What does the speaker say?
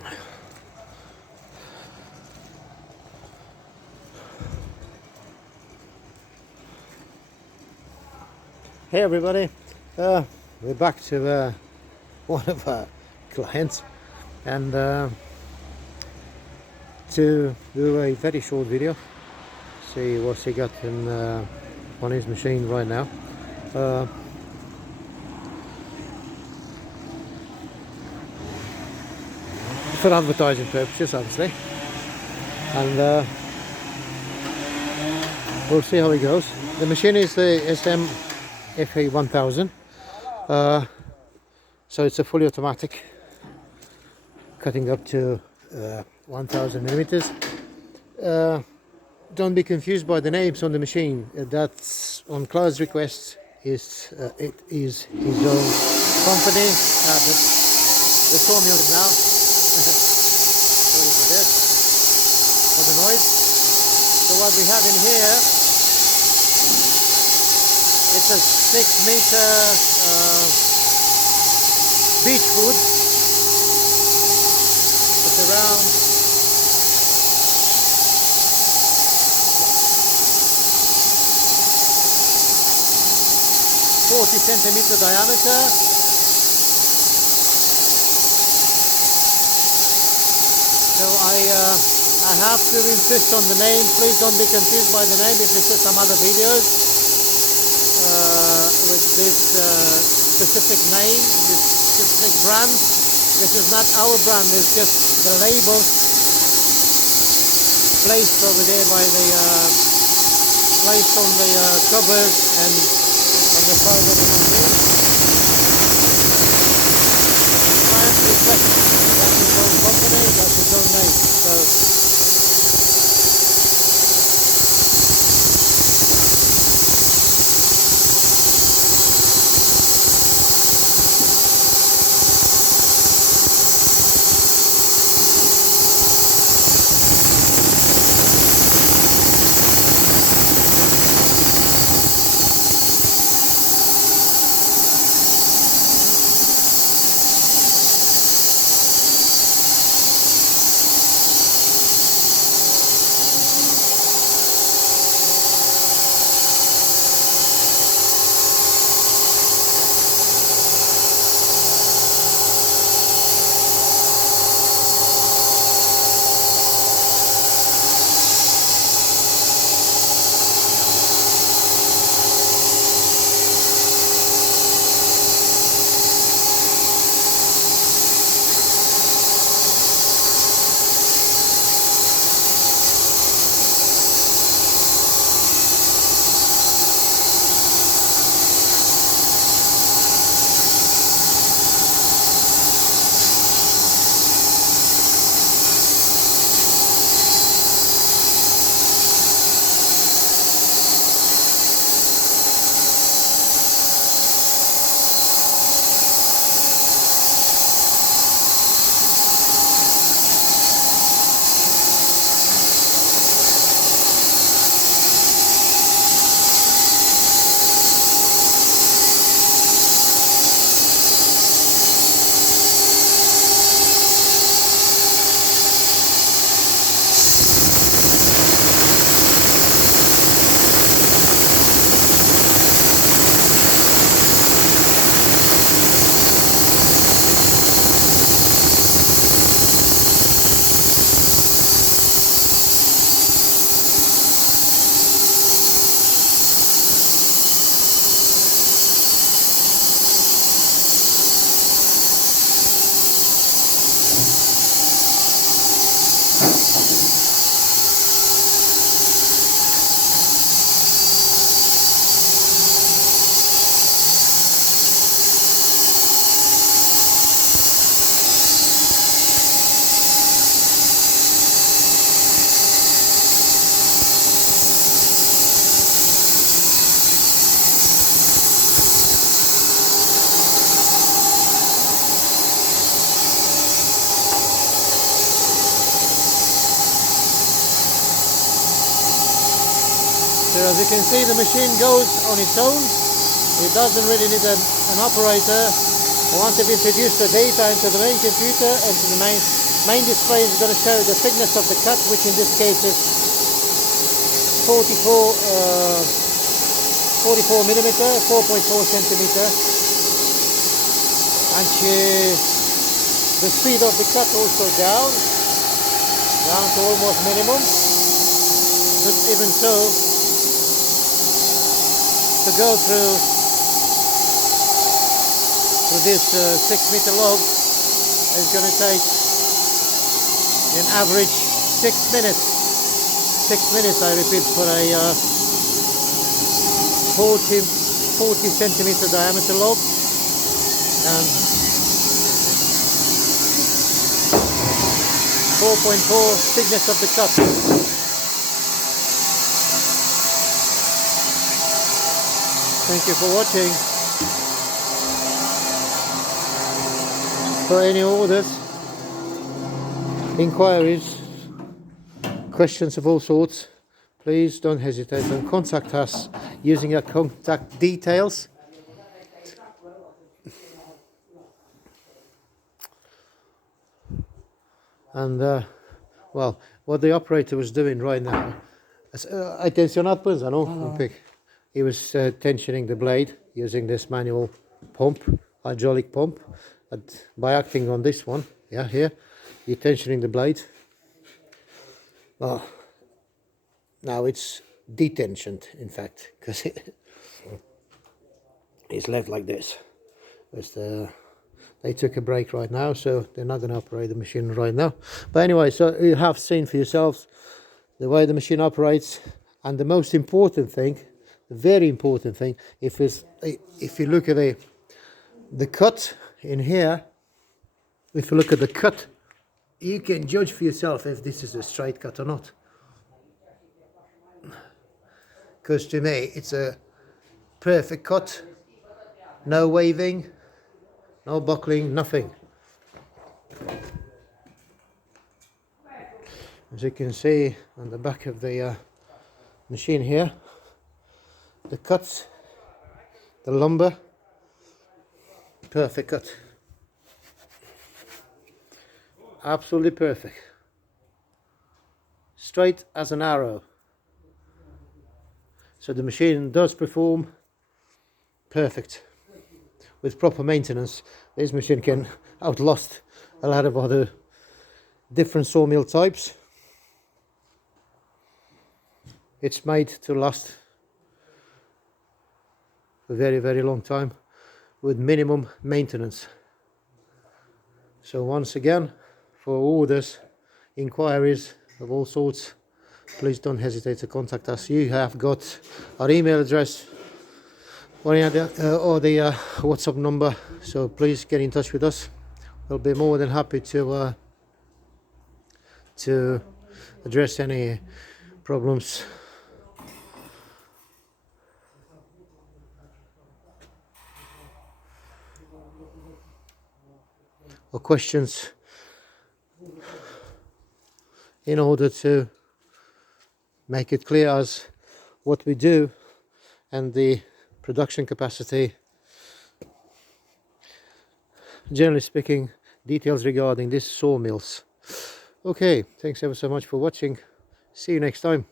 Hey everybody, we're back to one of our clients, and to do a very short video, see what he got in on his machine right now. For advertising purposes, obviously, and we'll see how it goes. The machine is the Smfa 1000, so it's a fully automatic, cutting up to 1000 millimeters. Don't be confused by the names on the machine. That's on Claude's request. It is his own company. The Sawmill now. Sorry for this, for the noise. So what we have in here, it's a 6-meter beech wood. It's around 40 centimeter diameter. So I have to insist on the name. Please don't be confused by the name if you see some other videos with this specific name, this specific brand. This is not our brand, it's just the label placed over there by the placed on the covers and on the side of the machine. Client's request. That's his own company, that's his own name. So as you can see, the machine goes on its own. It doesn't really need an operator. Once you've introduced the data into the main computer and to the main Main display is going to show the thickness of the cut, which in this case is 44 millimeter, 4.4 centimeter, and the speed of the cut also down to almost minimum. But even so, to go through this 6-meter log is going to take an average 6 minutes. 6 minutes, I repeat, for a 40 centimeter diameter log, and 4.4 thickness of the cut. Thank you for watching. For any orders, inquiries, questions of all sorts, please don't hesitate and contact us using our contact details. And well, what the operator was doing right now, attentionat pânza, no? He was tensioning the blade using this manual pump, hydraulic pump, and by acting on this one, yeah, here, you're tensioning the blade. Well, now it's detensioned, in fact, because it's left like this. They took a break right now, so they're not going to operate the machine right now. But anyway, so you have seen for yourselves the way the machine operates, and the most important thing, the very important thing, if you look at the cut in here, if you look at the cut, you can judge for yourself if this is a straight cut or not. Because to me, it's a perfect cut, no waving, no buckling, nothing. As you can see on the back of the machine here, the cuts, the lumber, perfect cut. Absolutely perfect. Straight as an arrow. So the machine does perform perfect. With proper maintenance, this machine can outlast a lot of other different sawmill types. It's made to last a very, very long time with minimum maintenance. So once again, for orders, inquiries of all sorts, please don't hesitate to contact us. You have got our email address or the WhatsApp number, so please get in touch with us. We'll be more than happy to address any problems. Or questions, in order to make it clear as what we do and the production capacity. Generally speaking, details regarding these sawmills. Okay, thanks ever so much for watching. See you next time.